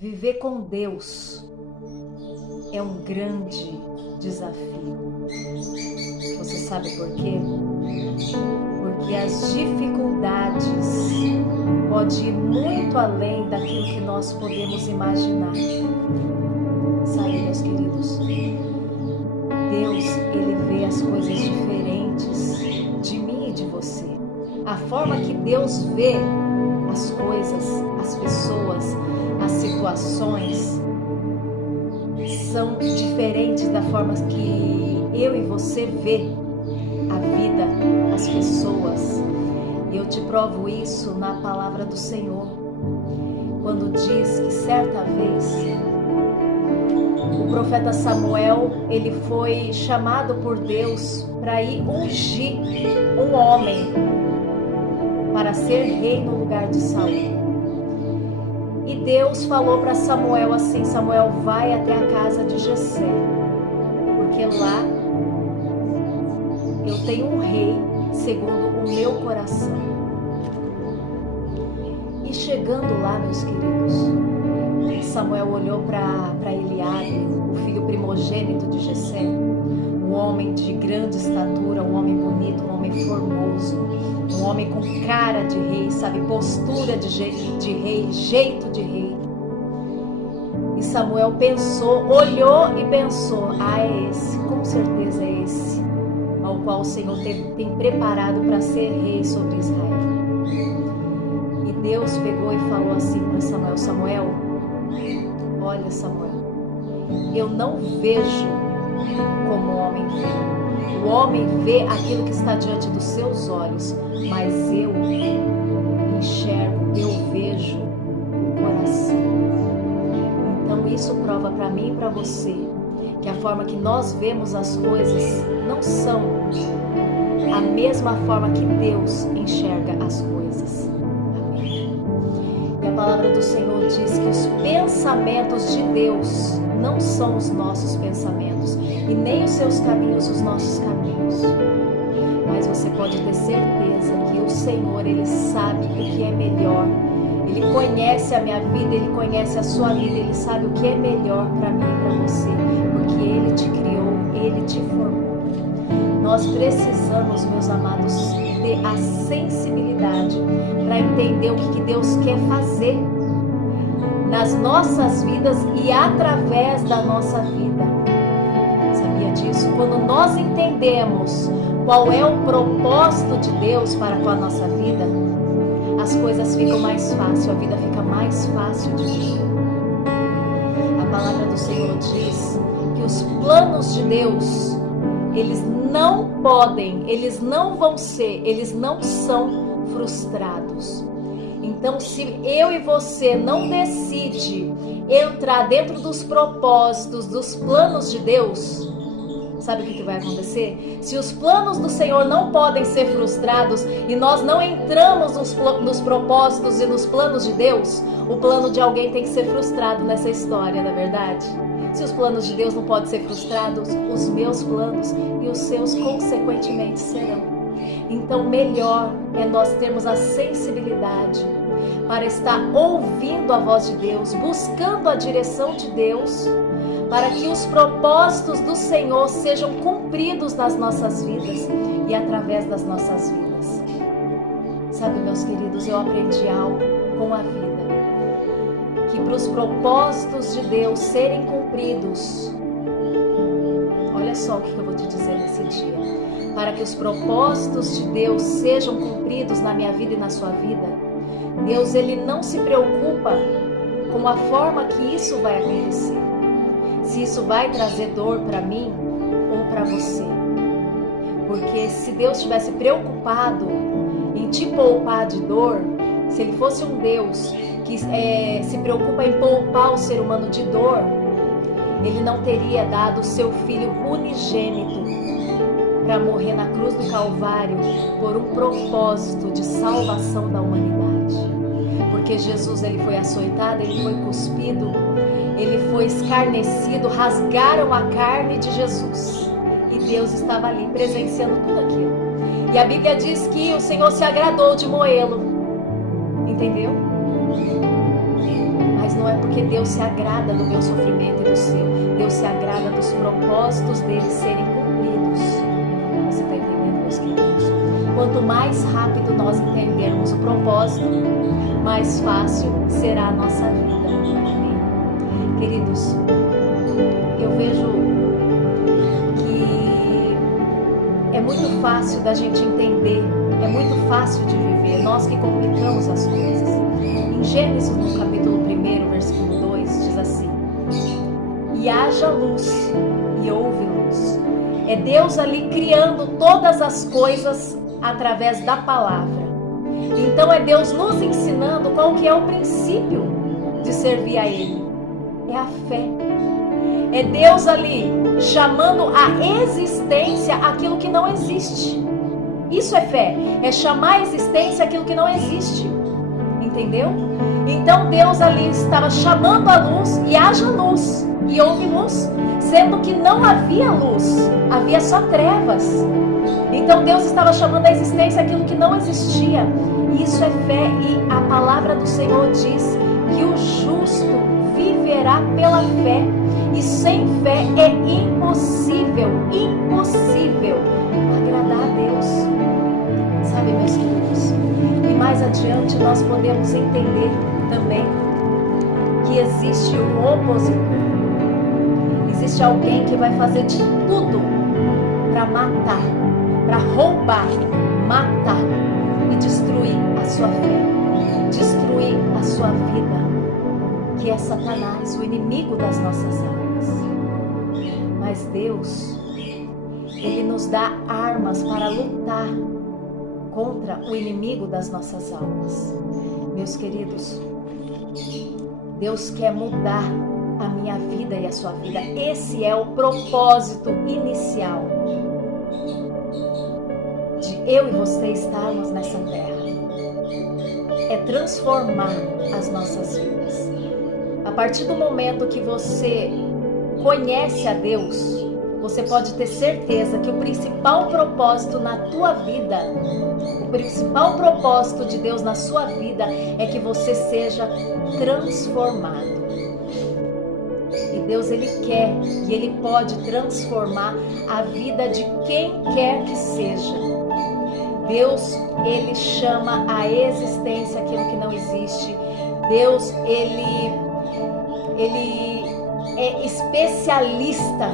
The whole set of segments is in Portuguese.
Viver com Deus é um grande desafio. Você sabe por quê? Porque as dificuldades podem ir muito além daquilo que nós podemos imaginar. Sabe, meus queridos? Deus, Ele vê as coisas diferentes de mim e de você. A forma que Deus vê as coisas, as pessoas, as situações são diferentes da forma que eu e você vê a vida, as pessoas. E eu te provo isso na palavra do Senhor, quando diz que certa vez o profeta Samuel, ele foi chamado por Deus para ir ungir um homem para ser rei no lugar de Saul. E Deus falou para Samuel assim: Samuel, vai até a casa de Jessé, porque lá eu tenho um rei segundo o meu coração. E chegando lá, meus queridos, Samuel olhou para Eliabe, o filho primogênito de Jessé, um homem de grande estatura, um homem bonito, um homem formoso, um homem com cara de rei, sabe, postura de rei, jeito de rei. E Samuel pensou, olhou e pensou: é esse, com certeza é esse, ao qual o Senhor tem preparado para ser rei sobre Israel. E Deus pegou e falou assim para Samuel: Samuel, olha, Samuel, eu não vejo como o homem vê. O homem vê aquilo que está diante dos seus olhos, mas eu enxergo, eu vejo o coração. Então isso prova para mim e para você que a forma que nós vemos as coisas não são a mesma forma que Deus enxerga as coisas. Amém. E a palavra do Senhor diz que os pensamentos de Deus não são os nossos pensamentos, e nem os seus caminhos os nossos caminhos. Mas você pode ter certeza que o Senhor, Ele sabe o que é melhor. Ele conhece a minha vida, Ele conhece a sua vida, Ele sabe o que é melhor para mim e para você, porque Ele te criou, Ele te formou. Nós precisamos, meus amados, ter a sensibilidade para entender o que Deus quer fazer nas nossas vidas e através da nossa vida. Sabia disso? Quando nós entendemos qual é o propósito de Deus para com a nossa vida, as coisas ficam mais fáceis, a vida fica mais fácil de viver. A palavra do Senhor diz que os planos de Deus, eles não podem, eles não vão ser, eles não são frustrados. Então, se eu e você não decide entrar dentro dos propósitos, dos planos de Deus, sabe o que vai acontecer? Se os planos do Senhor não podem ser frustrados e nós não entramos nos propósitos e nos planos de Deus, o plano de alguém tem que ser frustrado nessa história, não é verdade? Se os planos de Deus não podem ser frustrados, os meus planos e os seus consequentemente serão. Então, melhor é nós termos a sensibilidade para estar ouvindo a voz de Deus, buscando a direção de Deus, para que os propósitos do Senhor sejam cumpridos nas nossas vidas e através das nossas vidas. Sabe, meus queridos, eu aprendi algo com a vida, que para os propósitos de Deus serem cumpridos, olha só o que eu vou te dizer nesse dia. Para que os propósitos de Deus sejam cumpridos na minha vida e na sua vida, Deus, Ele não se preocupa com a forma que isso vai acontecer. Se isso vai trazer dor para mim ou para você. Porque se Deus estivesse preocupado em te poupar de dor, se Ele fosse um Deus que se preocupa em poupar o ser humano de dor, Ele não teria dado o seu Filho unigênito para morrer na cruz do Calvário por um propósito de salvação da humanidade. Porque Jesus, Ele foi açoitado, Ele foi cuspido, Ele foi escarnecido, rasgaram a carne de Jesus. E Deus estava ali presenciando tudo aquilo. E a Bíblia diz que o Senhor se agradou de moê-lo. Entendeu? Mas não é por porque Deus se agrada do meu sofrimento e do seu. Deus se agrada dos propósitos dele serem cumpridos. Você está entendendo, meus queridos? Quanto mais rápido nós entendermos o propósito, mais fácil será a nossa vida. Amém? Queridos, eu vejo que é muito fácil da gente entender, é muito fácil de viver, nós que complicamos as coisas. Em Gênesis, no capítulo 1, versículo 2, diz assim: e haja luz, e houve luz. É Deus ali criando todas as coisas através da palavra. Então é Deus nos ensinando qual que é o princípio de servir a Ele. É a fé. É Deus ali chamando a existência aquilo que não existe. Isso é fé. É chamar a existência aquilo que não existe. Entendeu? Então Deus ali estava chamando a luz, e haja luz, e houve luz, sendo que não havia luz, havia só trevas. Então Deus estava chamando a existência aquilo que não existia. Isso é fé, e a palavra do Senhor diz que o justo viverá pela fé, e sem fé é impossível agradar a Deus. Sabe, meus queridos? E mais adiante nós podemos entender também que existe um opositor. Existe alguém que vai fazer de tudo para matar, para roubar, matar e destruir a sua fé, destruir a sua vida, que é Satanás, o inimigo das nossas almas. Mas Deus, Ele nos dá armas para lutar contra o inimigo das nossas almas. Meus queridos, Deus quer mudar a minha vida e a sua vida. Esse é o propósito inicial de eu e você estarmos nessa terra. É transformar as nossas vidas. A partir do momento que você conhece a Deus, você pode ter certeza que o principal propósito na tua vida, o principal propósito de Deus na sua vida é que você seja transformado. E Deus, Ele quer e Ele pode transformar a vida de quem quer que seja. Deus, Ele chama a existência aquilo que não existe. Deus, Ele é especialista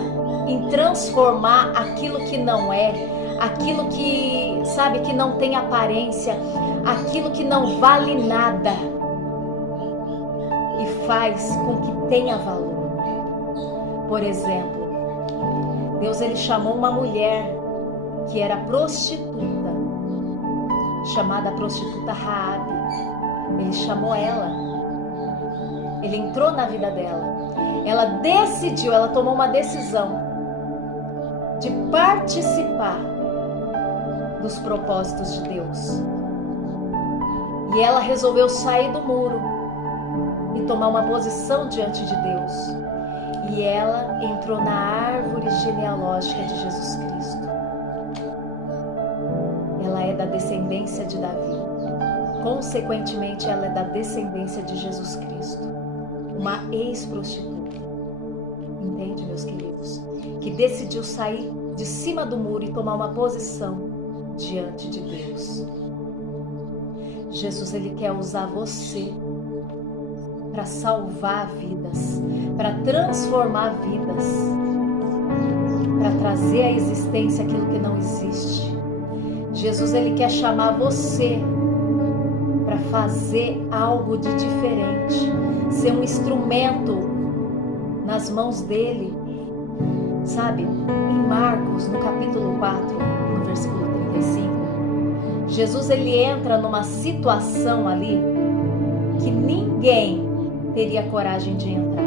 em transformar aquilo que não é, aquilo que, sabe, que não tem aparência, aquilo que não vale nada, e faz com que tenha valor. Por exemplo, Deus, Ele chamou uma mulher que era prostituta, chamada prostituta Raabe. Ele chamou ela, Ele entrou na vida dela. Ela decidiu, ela tomou uma decisão de participar dos propósitos de Deus. E ela resolveu sair do muro e tomar uma posição diante de Deus. E ela entrou na árvore genealógica de Jesus Cristo. Ela é da descendência de Davi. Consequentemente, ela é da descendência de Jesus Cristo. Uma ex-prostituta. Entende, meus queridos? Que decidiu sair de cima do muro e tomar uma posição diante de Deus. Jesus, Ele quer usar você para salvar vidas, para transformar vidas, para trazer à existência aquilo que não existe. Jesus, Ele quer chamar você para fazer algo de diferente, ser um instrumento nas mãos dele. Sabe, em Marcos, no capítulo 4, no versículo 35, Jesus, ele entra numa situação ali que ninguém teria coragem de entrar.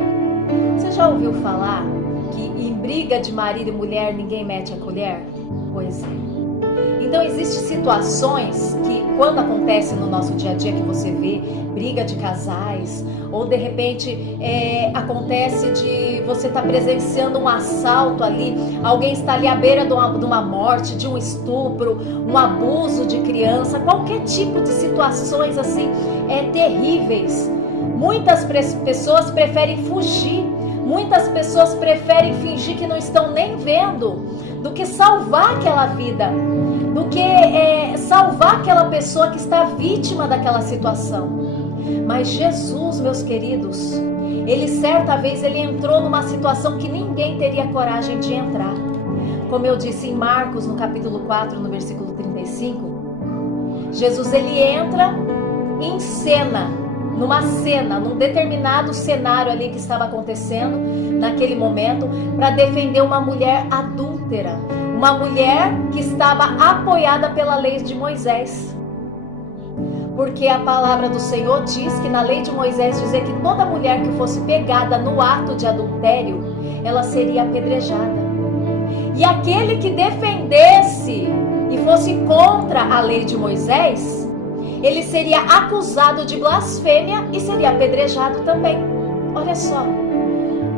Você já ouviu falar que em briga de marido e mulher ninguém mete a colher? Pois é. Então existem situações que, quando acontece no nosso dia a dia, que você vê briga de casais, ou de repente acontece de você estar presenciando um assalto ali, alguém está ali à beira de uma morte, de um estupro, um abuso de criança, qualquer tipo de situações assim terríveis. Muitas pessoas preferem fugir. Muitas pessoas preferem fingir que não estão nem vendo, do que salvar aquela vida, do que salvar aquela pessoa que está vítima daquela situação. Mas Jesus, meus queridos, ele certa vez ele entrou numa situação que ninguém teria coragem de entrar. Como eu disse em Marcos, no capítulo 4, no versículo 35, Jesus ele entra em cena, num determinado cenário ali que estava acontecendo naquele momento, para defender uma mulher adúltera, uma mulher que estava apoiada pela lei de Moisés. Porque a palavra do Senhor diz que na lei de Moisés dizia que toda mulher que fosse pegada no ato de adultério, ela seria apedrejada. E aquele que defendesse e fosse contra a lei de Moisés, ele seria acusado de blasfêmia e seria apedrejado também. Olha só,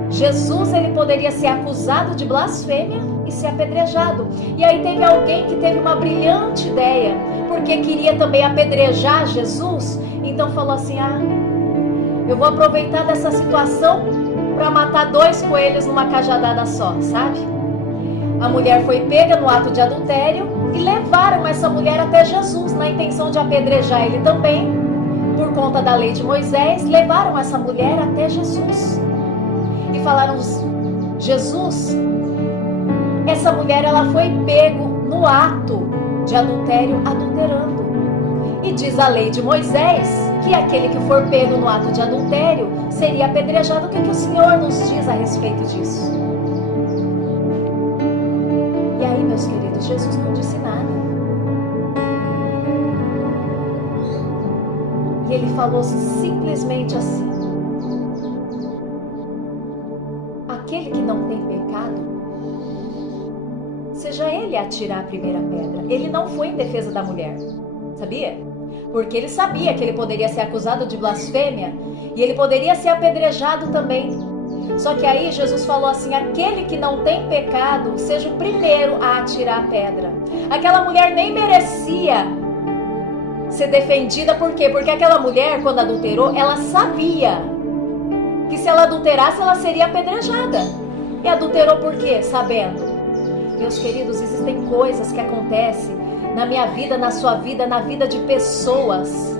Jesus ele poderia ser acusado de blasfêmia e ser apedrejado. E aí teve alguém que teve uma brilhante ideia, porque queria também apedrejar Jesus, então falou assim: eu vou aproveitar dessa situação para matar 2 coelhos numa cajadada só, sabe? A mulher foi pega no ato de adultério e levaram essa mulher até Jesus, na intenção de apedrejar ele também, por conta da lei de Moisés. Levaram essa mulher até Jesus e falaram: Jesus, essa mulher ela foi pego no ato de adultério, adulterando. E diz a lei de Moisés que aquele que for pego no ato de adultério seria apedrejado. O que o Senhor nos diz a respeito disso? E aí, meus queridos, Jesus não disse nada. E ele falou simplesmente assim: aquele que não tem pecado, seja ele a atirar a primeira pedra. Ele não foi em defesa da mulher, sabia? Porque ele sabia que ele poderia ser acusado de blasfêmia e ele poderia ser apedrejado também. Só que aí Jesus falou assim: aquele que não tem pecado, seja o primeiro a atirar a pedra. Aquela mulher nem merecia ser defendida. Por quê? Porque aquela mulher, quando adulterou, ela sabia que se ela adulterasse, ela seria apedrejada. E adulterou por quê? Sabendo. Meus queridos, existem coisas que acontecem na minha vida, na sua vida, na vida de pessoas,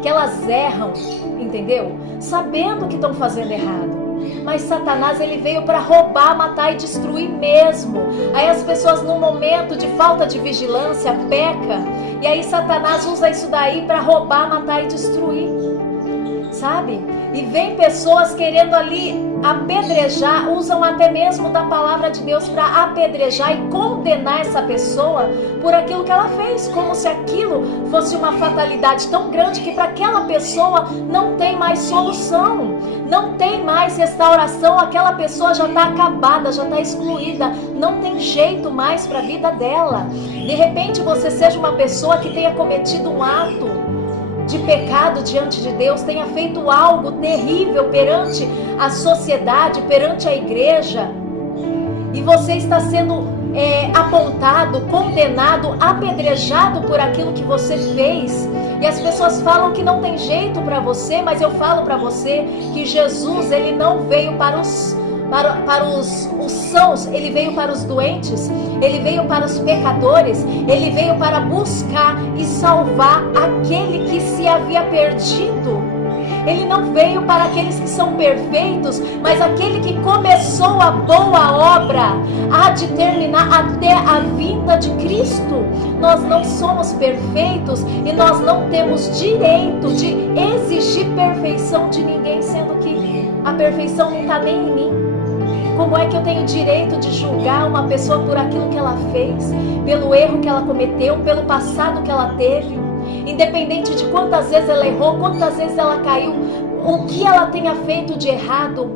que elas erram, entendeu? Sabendo que estão fazendo errado. Mas Satanás ele veio para roubar, matar e destruir mesmo. Aí as pessoas num momento de falta de vigilância pecam, e aí Satanás usa isso daí para roubar, matar e destruir, sabe? E vem pessoas querendo ali apedrejar, usam até mesmo da palavra de Deus para apedrejar e condenar essa pessoa por aquilo que ela fez, como se aquilo fosse uma fatalidade tão grande que para aquela pessoa não tem mais solução, não tem mais restauração, aquela pessoa já está acabada, já está excluída, não tem jeito mais para a vida dela. De repente você seja uma pessoa que tenha cometido um ato de pecado diante de Deus, tenha feito algo terrível perante a sociedade, perante a igreja, e você está sendo apontado, condenado, apedrejado por aquilo que você fez, e as pessoas falam que não tem jeito para você, mas eu falo para você que Jesus ele não veio para os sãos, ele veio para os doentes, ele veio para os pecadores, ele veio para buscar e salvar aquele que se havia perdido. Ele não veio para aqueles que são perfeitos, mas aquele que começou a boa obra há de terminar até a vinda de Cristo. Nós não somos perfeitos e nós não temos direito de exigir perfeição de ninguém, sendo que a perfeição não está nem em mim. Como é que eu tenho direito de julgar uma pessoa por aquilo que ela fez, pelo erro que ela cometeu, pelo passado que ela teve? Independente de quantas vezes ela errou, quantas vezes ela caiu, o que ela tenha feito de errado.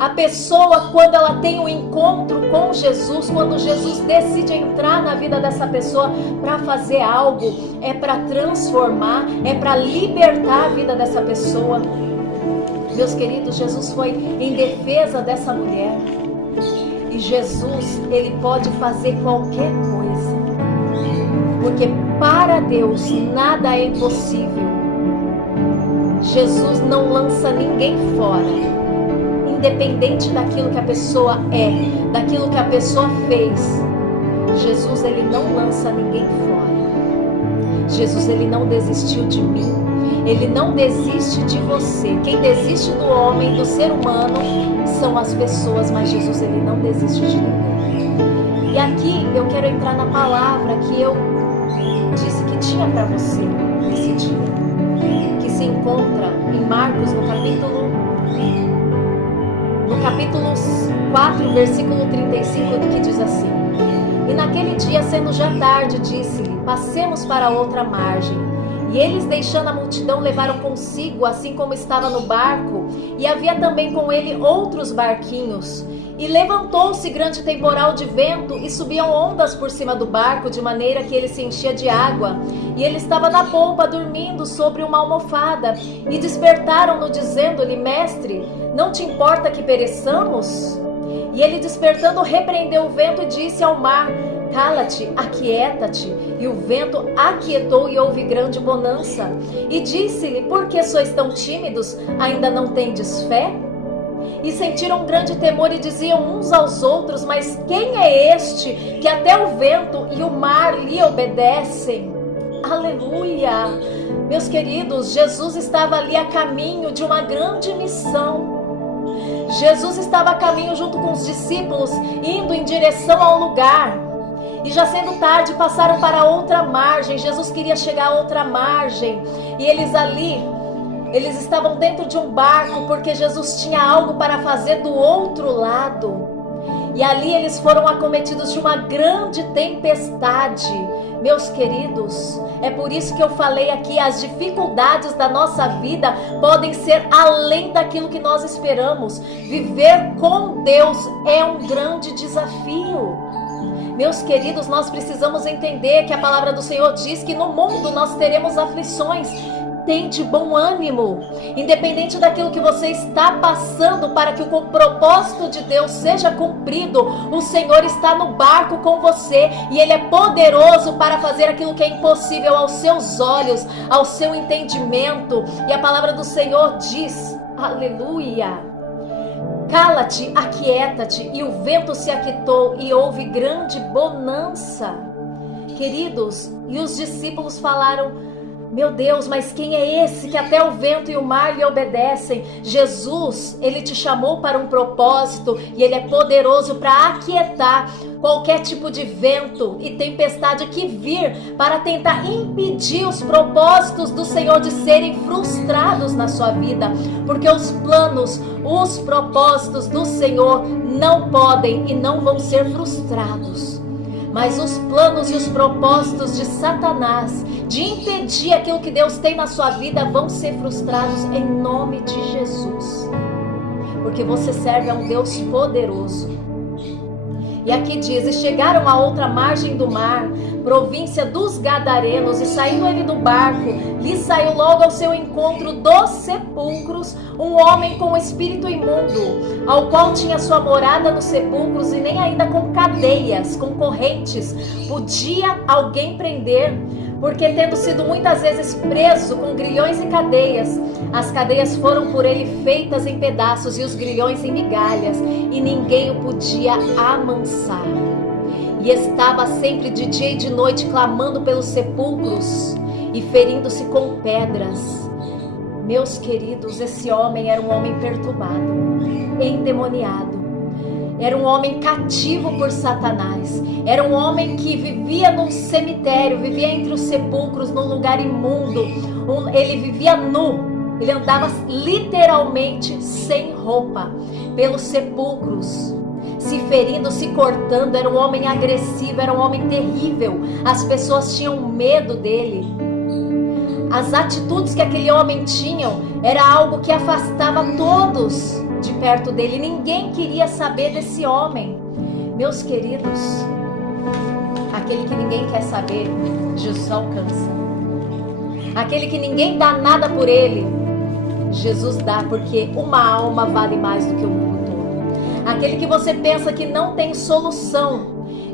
A pessoa, quando ela tem um encontro com Jesus, quando Jesus decide entrar na vida dessa pessoa para fazer algo, é para transformar, é para libertar a vida dessa pessoa. Meus queridos, Jesus foi em defesa dessa mulher. E Jesus, ele pode fazer qualquer coisa. Porque para Deus nada é impossível. Jesus não lança ninguém fora, independente daquilo que a pessoa é, daquilo que a pessoa fez. Jesus, ele não lança ninguém fora. Jesus, ele não desistiu de mim. Ele não desiste de você. Quem desiste do homem, do ser humano, são as pessoas, mas Jesus, ele não desiste de ninguém. E aqui eu quero entrar na palavra que eu disse que tinha para você nesse dia, que se encontra em Marcos, no capítulo 4, versículo 35, que diz assim: E naquele dia, sendo já tarde, disse-lhe: Passemos para outra margem. E eles, deixando a multidão, levaram consigo, assim como estava no barco, e havia também com ele outros barquinhos. E levantou-se grande temporal de vento, e subiam ondas por cima do barco, de maneira que ele se enchia de água. E ele estava na polpa, dormindo sobre uma almofada. E despertaram-no, dizendo-lhe: Mestre, não te importa que pereçamos? E ele, despertando, repreendeu o vento e disse ao mar: Cala-te, aquieta-te. E o vento aquietou e houve grande bonança. E disse-lhe: Por que sois tão tímidos? Ainda não tendes fé? E sentiram grande temor e diziam uns aos outros: Mas quem é este que até o vento e o mar lhe obedecem? Aleluia! Meus queridos, Jesus estava ali a caminho de uma grande missão. Jesus estava a caminho junto com os discípulos, indo em direção a um lugar. E já sendo tarde, passaram para outra margem. Jesus queria chegar a outra margem. E eles estavam dentro de um barco, porque Jesus tinha algo para fazer do outro lado. E ali eles foram acometidos de uma grande tempestade. Meus queridos, é por isso que eu falei aqui, as dificuldades da nossa vida podem ser além daquilo que nós esperamos. Viver com Deus é um grande desafio. Meus queridos, nós precisamos entender que a palavra do Senhor diz que no mundo nós teremos aflições. Tente bom ânimo, independente daquilo que você está passando, para que o propósito de Deus seja cumprido. O Senhor está no barco com você e Ele é poderoso para fazer aquilo que é impossível aos seus olhos, ao seu entendimento. E a palavra do Senhor diz, aleluia: Cala-te, aquieta-te. E o vento se aquietou e houve grande bonança. Queridos, e os discípulos falaram: Meu Deus, mas quem é esse que até o vento e o mar lhe obedecem? Jesus, Ele te chamou para um propósito e Ele é poderoso para aquietar qualquer tipo de vento e tempestade que vir para tentar impedir os propósitos do Senhor de serem frustrados na sua vida. Porque os planos, os propósitos do Senhor não podem e não vão ser frustrados. Mas os planos e os propósitos de Satanás, de impedir aquilo que Deus tem na sua vida, vão ser frustrados em nome de Jesus. Porque você serve a um Deus poderoso. E aqui diz: E chegaram à outra margem do mar, província dos Gadarenos, e saindo ele do barco, lhe saiu logo ao seu encontro dos sepulcros um homem com espírito imundo, ao qual tinha sua morada nos sepulcros, e nem ainda com cadeias, com correntes, podia alguém prender, porque tendo sido muitas vezes preso com grilhões e cadeias, as cadeias foram por ele feitas em pedaços e os grilhões em migalhas, e ninguém o podia amansar. E estava sempre de dia e de noite clamando pelos sepulcros e ferindo-se com pedras. Meus queridos, esse homem era um homem perturbado, endemoniado. Era um homem cativo por Satanás. Era um homem que vivia num cemitério, vivia entre os sepulcros, num lugar imundo. Ele vivia nu. Ele andava literalmente sem roupa pelos sepulcros, se ferindo, se cortando. Era um homem agressivo, era um homem terrível. As pessoas tinham medo dele. As atitudes que aquele homem tinha era algo que afastava todos de perto dele. Ninguém queria saber desse homem. Meus queridos, aquele que ninguém quer saber, Jesus alcança. Aquele que ninguém dá nada por ele, Jesus dá, porque uma alma vale mais do que o mundo todo. Aquele que você pensa que não tem solução,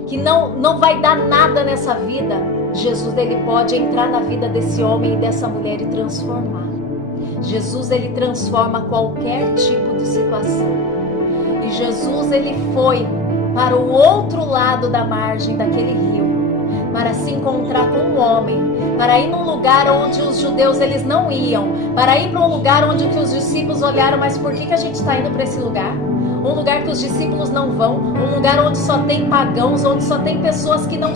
que não vai dar nada nessa vida, Jesus, ele pode entrar na vida desse homem e dessa mulher e transformar. Jesus, ele transforma qualquer tipo de situação. E Jesus, ele foi para o outro lado da margem daquele rio, para se encontrar com um homem, para ir num lugar onde os judeus eles não iam, para ir para um lugar onde que os discípulos olharam, mas por que a gente está indo para esse lugar? Um lugar que os discípulos não vão, um lugar onde só tem pagãos, onde só tem pessoas que não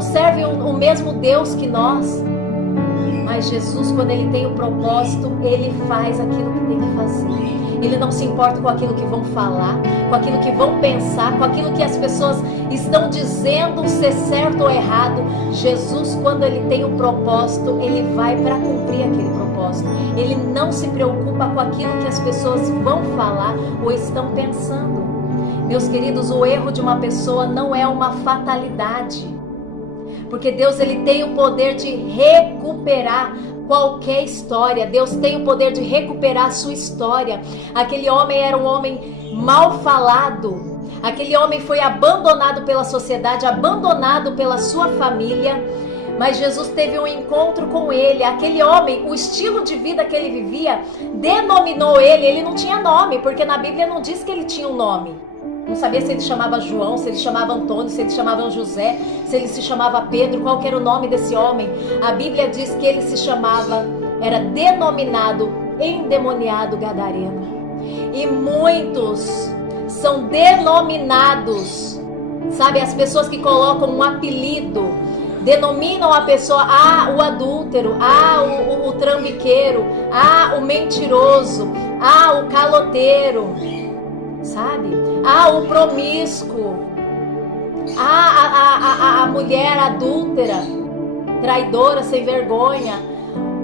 servem o mesmo Deus que nós. Mas Jesus, quando ele tem o propósito, ele faz aquilo que tem que fazer. Ele não se importa com aquilo que vão falar, com aquilo que vão pensar, com aquilo que as pessoas estão dizendo ser certo ou errado. Jesus, quando ele tem o propósito, ele vai para cumprir aquele propósito. Ele não se preocupa com aquilo que as pessoas vão falar ou estão pensando. Meus queridos, o erro de uma pessoa não é uma fatalidade. Porque Deus, ele tem o poder de recuperar qualquer história. Deus tem o poder de recuperar a sua história. Aquele homem era um homem mal falado. Aquele homem foi abandonado pela sociedade, abandonado pela sua família. Mas Jesus teve um encontro com ele. Aquele homem, o estilo de vida que ele vivia, denominou ele. Ele não tinha nome, porque na Bíblia não diz que ele tinha um nome. Não sabia se ele chamava João, se ele chamava Antônio, se ele chamava José, se ele se chamava Pedro, qual que era o nome desse homem. A Bíblia diz que ele se chamava, era denominado endemoniado gadareno. E muitos são denominados, sabe, as pessoas que colocam um apelido, denominam a pessoa, o adúltero, o trambiqueiro, o mentiroso, o caloteiro, sabe? O promíscuo, a mulher adúltera, traidora, sem vergonha,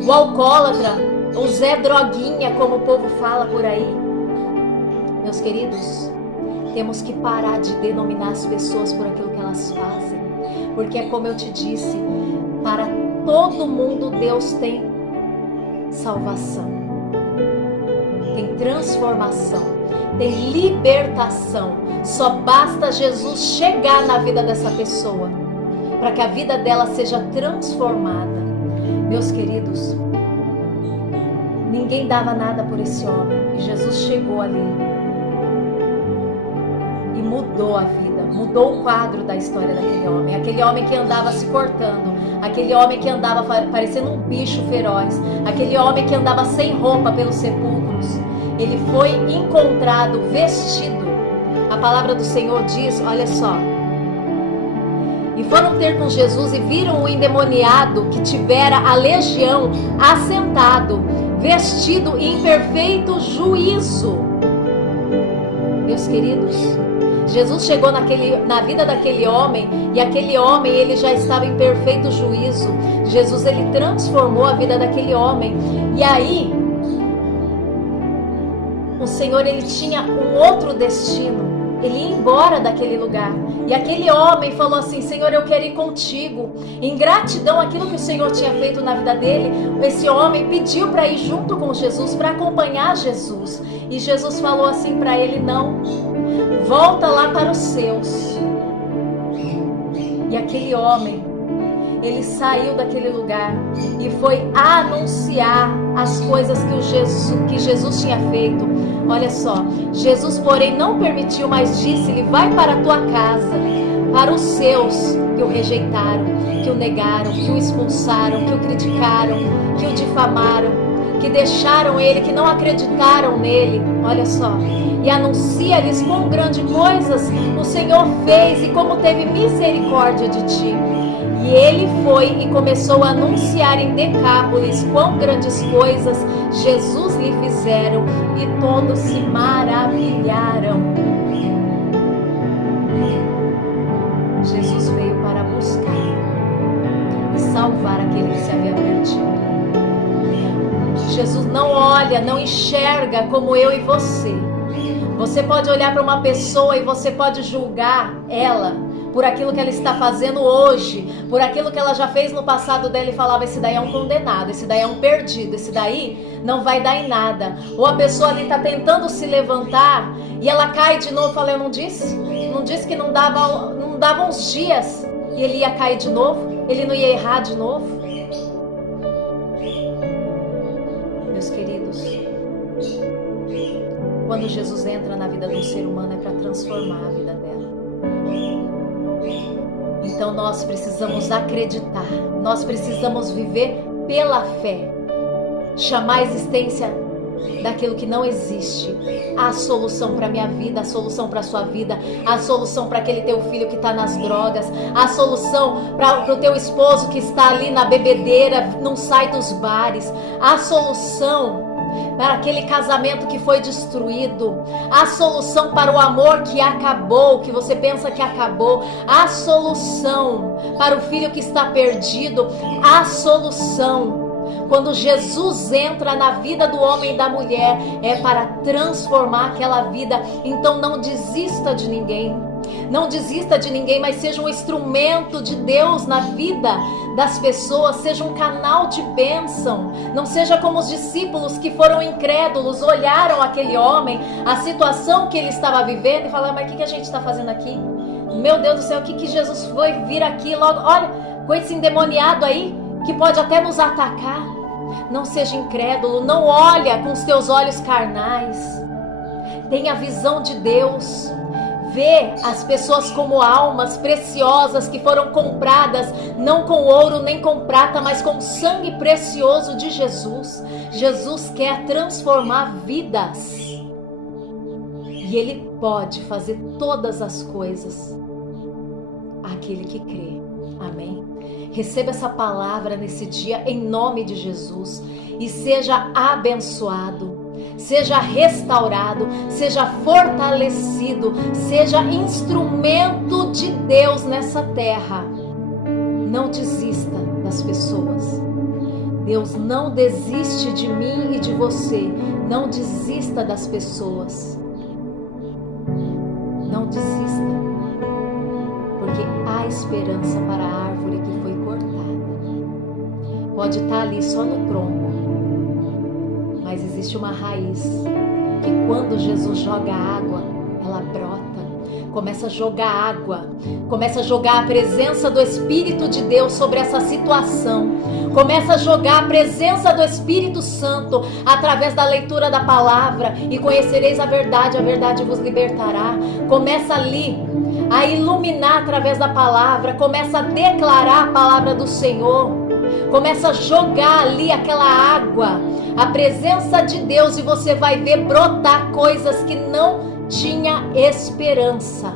o alcoólatra, o Zé Droguinha, como o povo fala por aí. Meus queridos, temos que parar de denominar as pessoas por aquilo que elas fazem, porque é como eu te disse, para todo mundo Deus tem salvação, tem transformação, tem libertação. Só basta Jesus chegar na vida dessa pessoa para que a vida dela seja transformada. Meus queridos, ninguém dava nada por esse homem e Jesus chegou ali e mudou a vida, mudou o quadro da história daquele homem. Aquele homem que andava se cortando, aquele homem que andava parecendo um bicho feroz, aquele homem que andava sem roupa pelos sepulcros, ele foi encontrado vestido. A palavra do Senhor diz, olha só: e foram ter com Jesus e viram o endemoniado que tivera a legião assentado, vestido em perfeito juízo. Meus queridos, Jesus chegou na vida daquele homem, e aquele homem ele já estava em perfeito juízo. Jesus ele transformou a vida daquele homem. E aí o Senhor ele tinha um outro destino. Ele ia embora daquele lugar. E aquele homem falou assim: Senhor, eu quero ir contigo. Em gratidão àquilo que o Senhor tinha feito na vida dele, esse homem pediu para ir junto com Jesus, para acompanhar Jesus. E Jesus falou assim para ele: não, volta lá para os seus. E aquele homem, ele saiu daquele lugar e foi anunciar as coisas que Jesus tinha feito. Olha só, Jesus, porém, não permitiu, mas disse-lhe: vai para a tua casa, para os seus que o rejeitaram, que o negaram, que o expulsaram, que o criticaram, que o difamaram, que deixaram ele, que não acreditaram nele. Olha só, e anuncia-lhes quão grandes coisas o Senhor fez e como teve misericórdia de ti. E ele foi e começou a anunciar em Decápolis quão grandes coisas Jesus lhe fizeram, e todos se maravilharam. Jesus veio para buscar e salvar aquele que se havia perdido. Jesus não olha, não enxerga como eu e você. Você pode olhar para uma pessoa e você pode julgar ela por aquilo que ela está fazendo hoje, por aquilo que ela já fez no passado dela, e falava: esse daí é um condenado, esse daí é um perdido, esse daí não vai dar em nada. Ou a pessoa ali está tentando se levantar e ela cai de novo. Fala: eu não disse que não dava uns dias e ele ia cair de novo, ele não ia errar de novo. Quando Jesus entra na vida de um ser humano é para transformar a vida dela. Então nós precisamos acreditar, nós precisamos viver pela fé, chamar a existência daquilo que não existe, a solução para a minha vida, a solução para a sua vida, a solução para aquele teu filho que está nas drogas, a solução para o teu esposo que está ali na bebedeira, não sai dos bares, a solução para aquele casamento que foi destruído, a solução para o amor que acabou, que você pensa que acabou, a solução para o filho que está perdido, a solução. Quando Jesus entra na vida do homem e da mulher, é para transformar aquela vida. Então não desista de ninguém. Não desista de ninguém, mas seja um instrumento de Deus na vida das pessoas, seja um canal de bênção. Não seja como os discípulos que foram incrédulos, olharam aquele homem, a situação que ele estava vivendo e falaram, mas o que a gente está fazendo aqui? Meu Deus do céu, o que Jesus foi vir aqui logo? Olha, com esse endemoniado aí, que pode até nos atacar. Não seja incrédulo, não olha com os teus olhos carnais. Tenha a visão de Deus. Vê as pessoas como almas preciosas que foram compradas, não com ouro nem com prata, mas com sangue precioso de Jesus. Jesus quer transformar vidas. E Ele pode fazer todas as coisas. Aquele que crê. Amém? Receba essa palavra nesse dia em nome de Jesus e seja abençoado, seja restaurado, seja fortalecido, seja instrumento de Deus nessa terra. Não desista das pessoas. Deus não desiste de mim e de você. Não desista das pessoas. Não desista. Porque há esperança para a árvore que foi cortada. Pode estar ali só no tronco, mas existe uma raiz que quando Jesus joga água, ela brota. Começa a jogar água, começa a jogar a presença do Espírito de Deus sobre essa situação. Começa a jogar a presença do Espírito Santo através da leitura da palavra. E conhecereis a verdade vos libertará. Começa ali a iluminar através da palavra, começa a declarar a palavra do Senhor, começa a jogar ali aquela água, a presença de Deus, e você vai ver brotar coisas que não tinha esperança.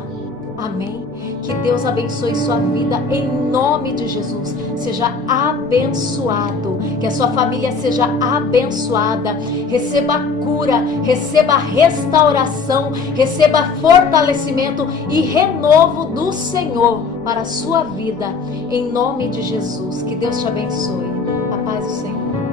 Amém? Que Deus abençoe sua vida em nome de Jesus. Seja abençoado, que a sua família seja abençoada. Receba cura, receba restauração, receba fortalecimento e renovo do Senhor para a sua vida, em nome de Jesus. Que Deus te abençoe. A paz do Senhor.